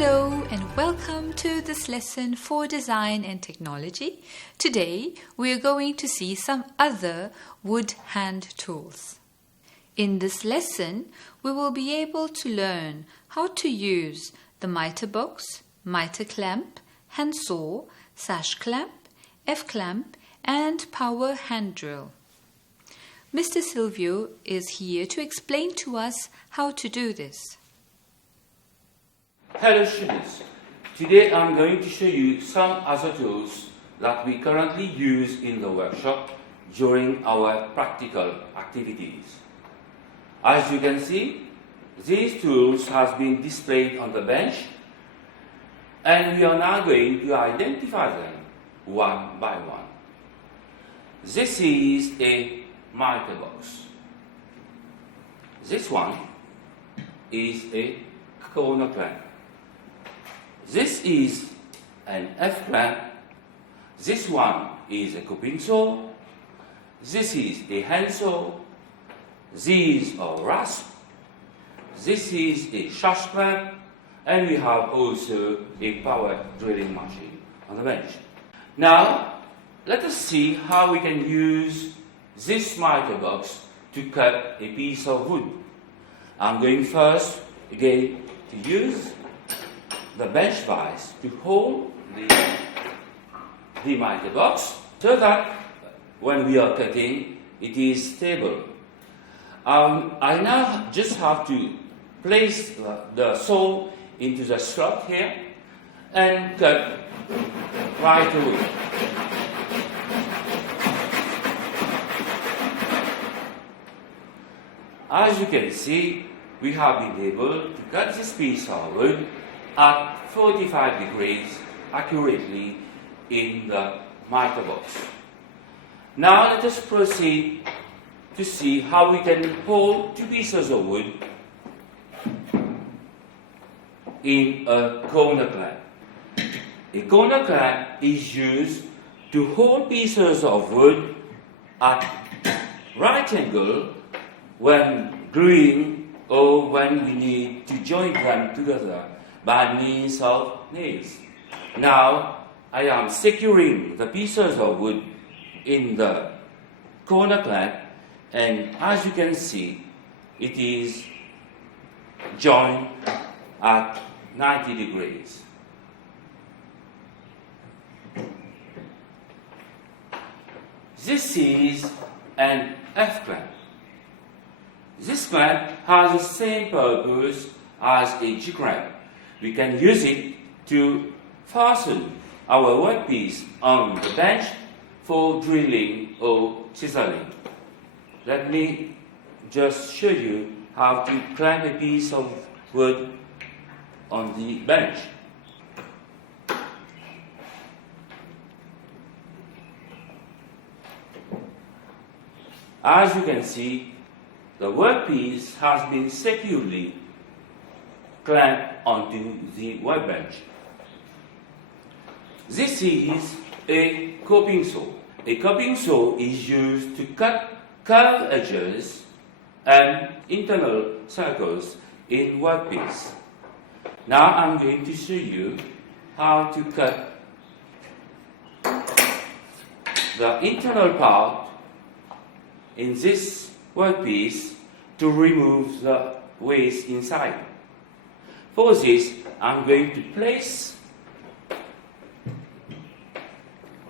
Hello and welcome to this lesson for design and technology. Today we are going to see some other wood hand tools. In this lesson we will be able to learn how to use the miter box, miter clamp, handsaw, sash clamp, F-clamp and power hand drill. Mr. Silvio is here to explain to us how to do this. Hello students, today I'm going to show you some other tools that we currently use in the workshop during our practical activities. As you can see, these tools have been displayed on the bench and we are now going to identify them one by one. This is a miter box. This one is a corner clamp. This is an F-clamp. This one is a coping saw. This is a handsaw. These are rasp. This is a sash clamp. And we have also a power drilling machine on the bench. Now, let us see how we can use this miter box to cut a piece of wood. I'm going first, again, to use the bench vise to hold the miter box so that when we are cutting, it is stable. I now just have to place the saw into the slot here and cut right away. As you can see, we have been able to cut this piece of wood at 45 degrees accurately in the miter box. Now let us proceed to see how we can hold two pieces of wood in a corner clamp. A corner clamp is used to hold pieces of wood at right angle when gluing or when we need to join them together by means of nails. Now I am securing the pieces of wood in the corner clamp, and as you can see, it is joined at 90 degrees. This is an F-clamp. This clamp has the same purpose as a G-clamp. We can use it to fasten our workpiece on the bench for drilling or chiseling. Let me just show you how to clamp a piece of wood on the bench. As you can see, the workpiece has been securely clamped onto the workbench. This is a coping saw. A coping saw is used to cut curved edges and internal circles in workpiece. Now I'm going to show you how to cut the internal part in this workpiece to remove the waste inside. For this, I'm going to place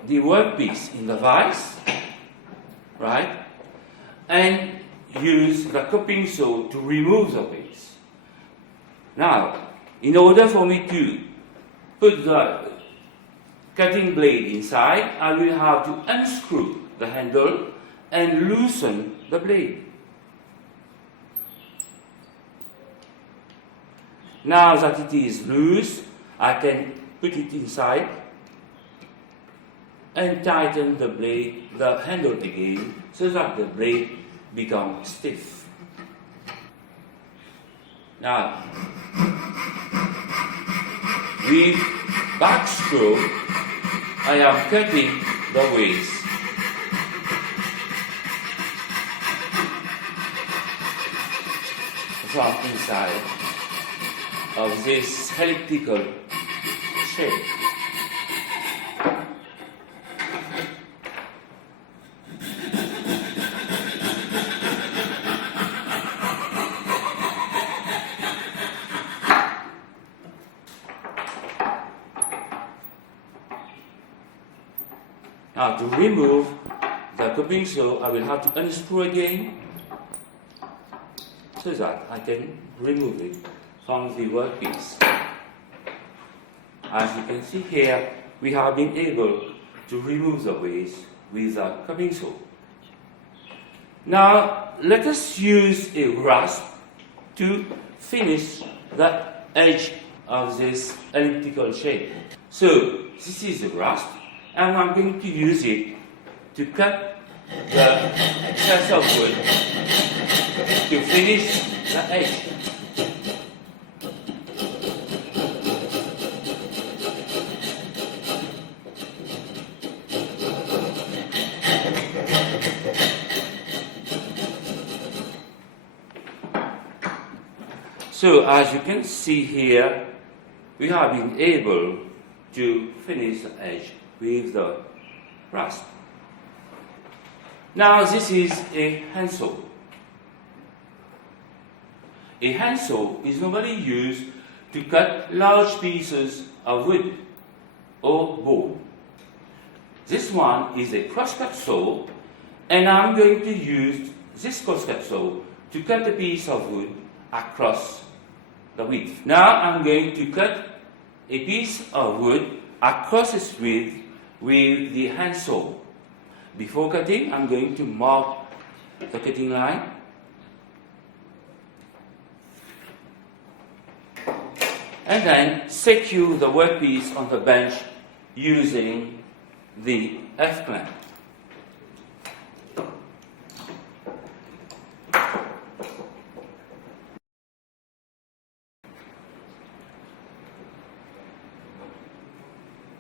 the workpiece in the vise, right, and use the coping saw to remove the waste. Now, in order for me to put the cutting blade inside, I will have to unscrew the handle and loosen the blade. Now that it is loose, I can put it inside and tighten the blade, the handle again, so that the blade becomes stiff. Now, with back stroke, I am cutting the waste. From inside of this elliptical shape. Now to remove the cupping saw, I will have to unscrew again so that I can remove it from the workpiece. As you can see here, we have been able to remove the waste with the cupping saw. Now let us use a rasp to finish the edge of this elliptical shape. So this is a rasp, and I'm going to use it to cut the excess of wood to finish the edge. So as you can see here, we have been able to finish the edge with the rasp. Now this is a handsaw. A handsaw is normally used to cut large pieces of wood or bone. This one is a crosscut saw, and I'm going to use this crosscut saw to cut a piece of wood across the width. Now I'm going to cut a piece of wood across its width with the handsaw. Before cutting, I'm going to mark the cutting line. And then secure the workpiece on the bench using the F-clamp.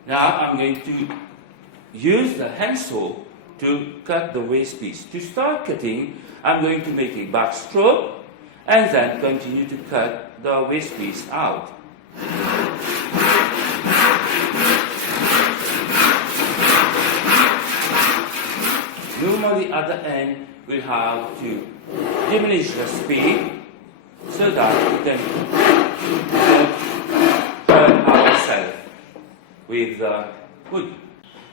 Now I'm going to use the handsaw to cut the waste piece. To start cutting, I'm going to make a back stroke and then continue to cut the waste piece out. Normally at the end, we have to diminish the speed so that we can turn ourselves with the wood.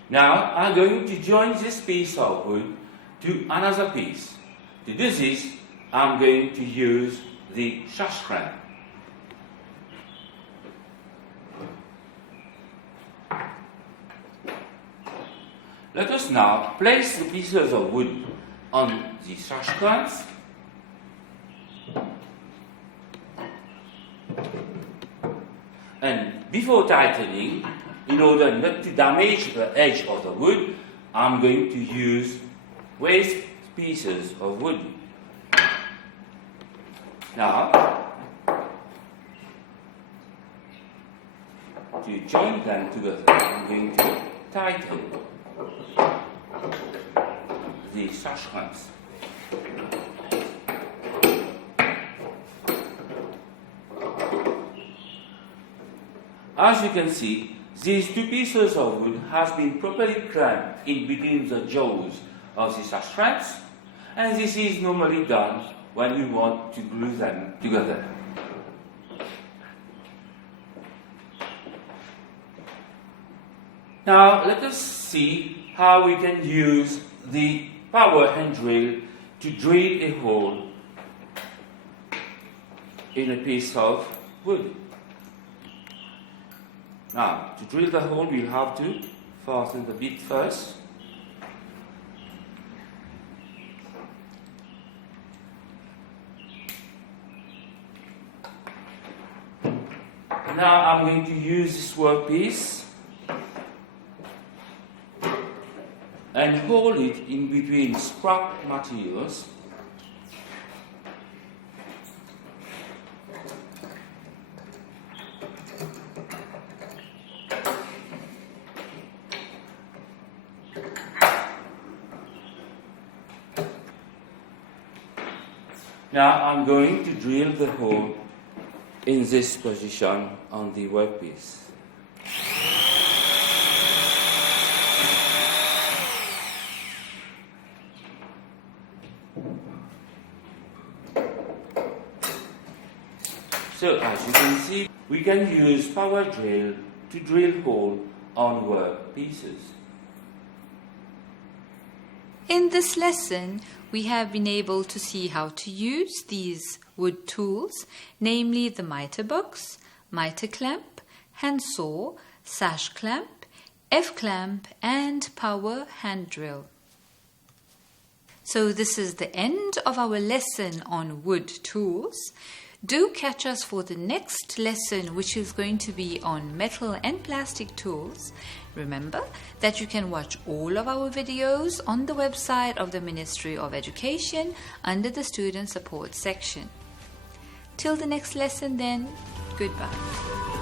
Now I'm going to join this piece of wood to another piece. To do this, I'm going to use the sash clamp. Let us now place the pieces of wood on the sash clamps. And before tightening, in order not to damage the edge of the wood, I'm going to use waste pieces of wood. Now, to join them together, I'm going to tighten the sash clamps. As you can see, these two pieces of wood have been properly clamped in between the jaws of the sash clamps, and this is normally done when you want to glue them together. Now let us see how we can use the power hand drill to drill a hole in a piece of wood. Now, to drill the hole, we'll have to fasten the bit first. Now I'm going to use this workpiece and hold it in between scrap materials. Now I'm going to drill the hole in this position on the workpiece. So as you can see, we can use power drill to drill holes on workpieces. In this lesson, we have been able to see how to use these wood tools, namely the miter box, miter clamp, handsaw, sash clamp, F-clamp and power hand drill. So this is the end of our lesson on wood tools. Do catch us for the next lesson, which is going to be on metal and plastic tools. Remember that you can watch all of our videos on the website of the Ministry of Education under the Student Support section. Till the next lesson then, goodbye.